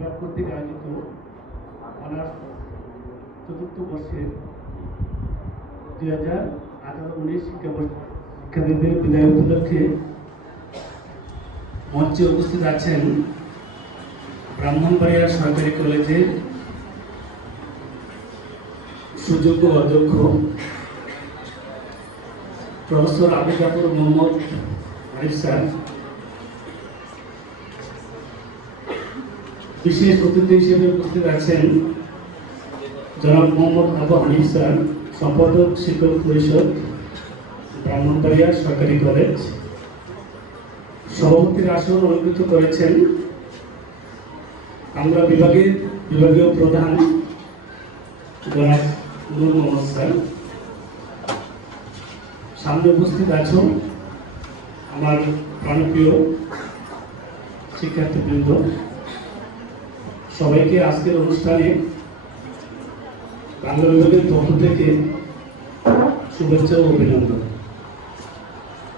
বিভাগ কর্তৃক আয়োজিত অনার্স চতুর্থ বর্ষের 2018-19 শিক্ষাবর্ষের বিদায় উপলক্ষে মঞ্চে উপস্থিত আছেন ব্রাহ্মণবাড়িয়া সরকারি কলেজের সুযোগ্য অধ্যক্ষ প্রফেসর আবু জাফর মোহাম্মদ আরিফ স্যার, বিশেষ অতিথি হিসেবে উপস্থিত আছেন জনাব মোহাম্মদ আবু হানিফ স্যার, সম্পাদক শিক্ষক পরিষদ ব্রাহ্মণবাড়িয়া সরকারি কলেজ। সভাপতির আসন অলঙ্কৃত করেছেন আমরা বিভাগীয় প্রধান জনাব নূর মোহাম্মদ স্যার। সামনে উপস্থিত আছেন আমার প্রাণপ্রিয় শিক্ষার্থীবৃন্দ, সবাইকে আজকের অনুষ্ঠানে বাংলা বিভাগের পক্ষ থেকে শুভেচ্ছা ও অভিনন্দন।